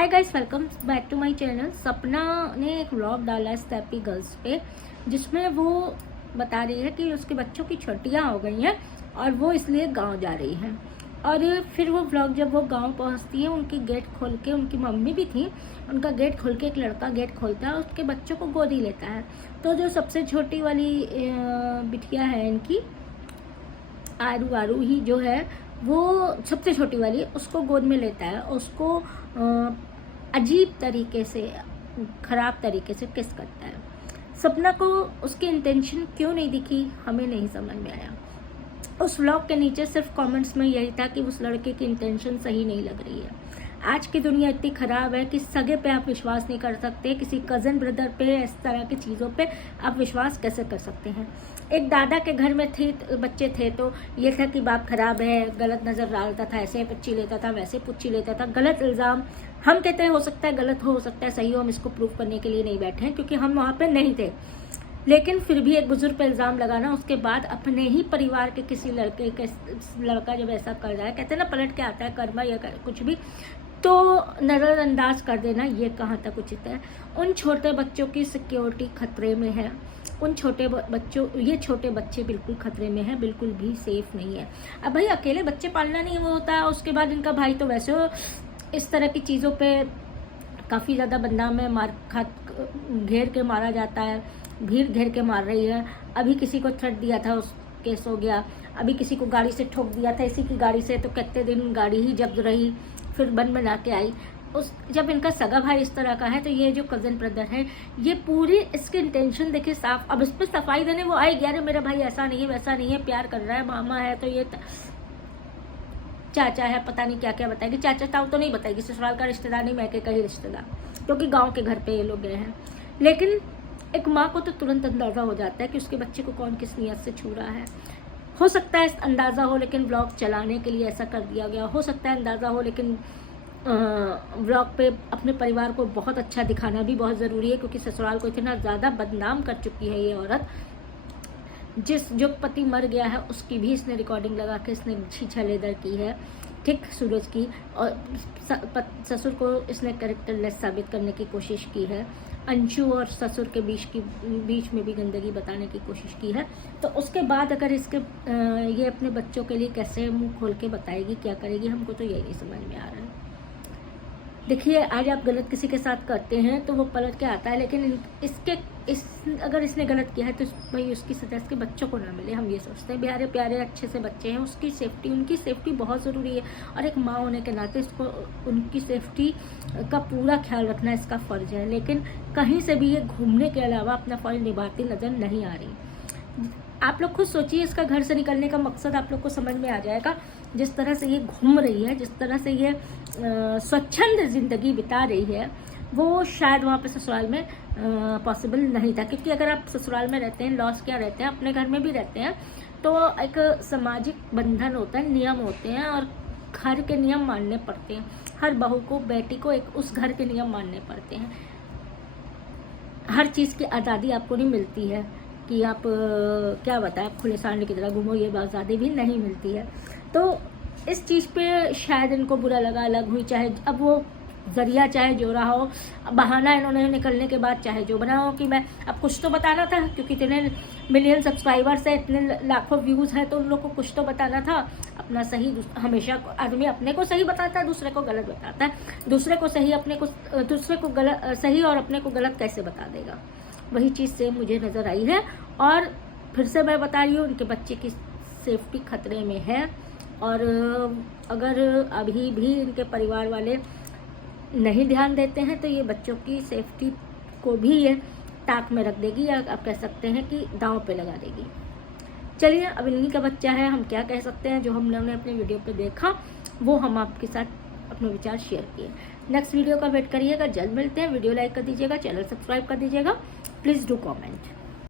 Hi guys, welcome back to my channel. Sapna ने एक vlog डाला है स्टेपी गर्ल्स पे, जिसमें वो बता रही है कि उसके बच्चों की छुट्टियां हो गई हैं और वो इसलिए गांव जा रही है। और फिर वो व्लॉग जब वो गांव पहुंचती है, उनकी गेट खोल के, उनकी मम्मी भी थी, उनका गेट खोल के एक लड़का गेट खोलता है, उसके बच्चों को गोदी लेता है। तो जो सबसे छोटी वाली बिटिया है इनकी, आरू ही जो है, वो सबसे छोटी वाली, उसको गोद में लेता है, उसको अजीब तरीके से, खराब तरीके से किस करता है। सपना को उसकी इंटेंशन क्यों नहीं दिखी, हमें नहीं समझ में आया। उस व्लॉग के नीचे सिर्फ कमेंट्स में यही था कि उस लड़के की इंटेंशन सही नहीं लग रही है। आज की दुनिया इतनी ख़राब है कि सगे पे आप विश्वास नहीं कर सकते, किसी कज़न ब्रदर पे, इस तरह की चीज़ों पे आप विश्वास कैसे कर सकते हैं। एक दादा के घर में बच्चे थे तो ये था कि बाप खराब है, गलत नज़र डालता था, ऐसे पुच्ची लेता था, वैसे पुच्ची लेता था, गलत इल्ज़ाम। हम कहते हैं हो सकता है गलत हो सकता है सही हो, हम इसको प्रूव करने के लिए नहीं बैठे हैं क्योंकि हम वहाँ पर नहीं थे। लेकिन फिर भी एक बुजुर्ग पर इल्ज़ाम लगाना, उसके बाद अपने ही परिवार के किसी लड़का जब ऐसा कर रहा है, कहते हैं ना पलट के आता है कर्मा या कुछ भी, तो नज़रअंदाज कर देना ये कहाँ तक उचित है। उन छोटे बच्चों की सिक्योरिटी खतरे में है। उन छोटे बच्चों, ये छोटे बच्चे बिल्कुल खतरे में हैं, बिल्कुल भी सेफ नहीं है। अब भाई अकेले बच्चे पालना नहीं वो होता है, उसके बाद इनका भाई तो वैसे इस तरह की चीज़ों पे काफ़ी ज़्यादा बदनाम है, घेर के मारा जाता है, भीड़ घेर के मार रही है। अभी किसी को थ्रेट दिया था, उस केस हो गया। अभी किसी को गाड़ी से ठोक दिया था, इसी की गाड़ी से, तो कितने दिन गाड़ी ही जब्त रही, फिर बन बना के आई। जब इनका सगा भाई इस तरह का है, तो ये जो कज़न ब्रदर है, ये पूरी इसकी इंटेंशन देखिए साफ। अब इस पर सफाई देने वो आएगी, अरे मेरा भाई ऐसा नहीं है वैसा नहीं है, प्यार कर रहा है, मामा है तो ये चाचा है, पता नहीं क्या क्या बताएगी। चाचा ताऊ तो नहीं बताएगी, ससुराल का रिश्तेदार नहीं, मैके का ही रिश्तेदार, क्योंकि गाँव के घर पे ये लोग गए हैं। लेकिन एक माँ को तो तुरंत अंदाज़ा हो जाता है कि उसके बच्चे को कौन किस नीयत से छू रहा है। हो सकता है अंदाज़ा हो, लेकिन ब्लॉग चलाने के लिए ऐसा कर दिया गया। हो सकता है अंदाज़ा हो, लेकिन ब्लॉग पे अपने परिवार को बहुत अच्छा दिखाना भी बहुत ज़रूरी है, क्योंकि ससुराल को इतना ज़्यादा बदनाम कर चुकी है ये औरत। जो पति मर गया है उसकी भी इसने रिकॉर्डिंग लगा के इसने छीछा लेदर की है, ठीक, सूरज की। और ससुर को इसने कैरेक्टरलेस साबित करने की कोशिश की है। अंशु और ससुर के बीच में भी गंदगी बताने की कोशिश की है। तो उसके बाद अगर ये अपने बच्चों के लिए कैसे मुंह खोल के बताएगी, क्या करेगी, हमको तो यही नहीं समझ में आ रहा है। देखिए, आज आप गलत किसी के साथ करते हैं तो वो पलट के आता है, लेकिन अगर इसने गलत किया है तो भाई उसकी सजा इसके बच्चों को ना मिले। हम ये सोचते हैं प्यारे प्यारे अच्छे से बच्चे हैं, उसकी सेफ्टी, उनकी सेफ्टी बहुत ज़रूरी है, और एक माँ होने के नाते इसको उनकी सेफ्टी का पूरा ख्याल रखना इसका फ़र्ज़ है। लेकिन कहीं से भी ये घूमने के अलावा अपना फ़र्ज़ निभाती नज़र नहीं आ रही। आप लोग खुद सोचिए, इसका घर से निकलने का मकसद आप लोग को समझ में आ जाएगा। जिस तरह से ये घूम रही है, जिस तरह से ये स्वच्छंद ज़िंदगी बिता रही है, वो शायद वहाँ पे ससुराल में पॉसिबल नहीं था। क्योंकि अगर आप ससुराल में रहते हैं, लॉस क्या रहते हैं, अपने घर में भी रहते हैं, तो एक सामाजिक बंधन होता है, नियम होते हैं, और घर के नियम मानने पड़ते हैं। हर बहू को, बेटी को एक उस घर के नियम मानने पड़ते हैं। हर चीज़ की आज़ादी आपको नहीं मिलती है कि आप क्या बताएं, आप खुले सांड की तरह घूमो, ये आज़ादी भी नहीं मिलती है। तो इस चीज़ पे शायद इनको बुरा लगा, अलग हुई, चाहे अब वो जरिया चाहे जो रहा हो, बहाना इन्होंने निकलने के बाद चाहे जो बना हो कि मैं अब कुछ तो बताना था, क्योंकि इतने मिलियन सब्सक्राइबर्स है, इतने लाखों व्यूज़ हैं, तो उन लोग को कुछ तो बताना था अपना सही। हमेशा आदमी अपने को सही बताता है, दूसरे को गलत बताता है, दूसरे को गलत सही और अपने को गलत कैसे बता देगा। वही चीज़ सेम मुझे नज़र आई है। और फिर से मैं बता रही हूँ, उनके बच्चे की सेफ्टी खतरे में है, और अगर अभी भी इनके परिवार वाले नहीं ध्यान देते हैं तो ये बच्चों की सेफ्टी को भी ये ताक में रख देगी, या आप कह सकते हैं कि दांव पे लगा देगी। चलिए, अब इन्हीं का बच्चा है, हम क्या कह सकते हैं। जो हमने अपने वीडियो पे देखा वो हम आपके साथ अपने विचार शेयर किए। नेक्स्ट वीडियो का वेट करिएगा, जल्द मिलते हैं। वीडियो लाइक कर दीजिएगा, चैनल सब्सक्राइब कर दीजिएगा, प्लीज़ डू कॉमेंट।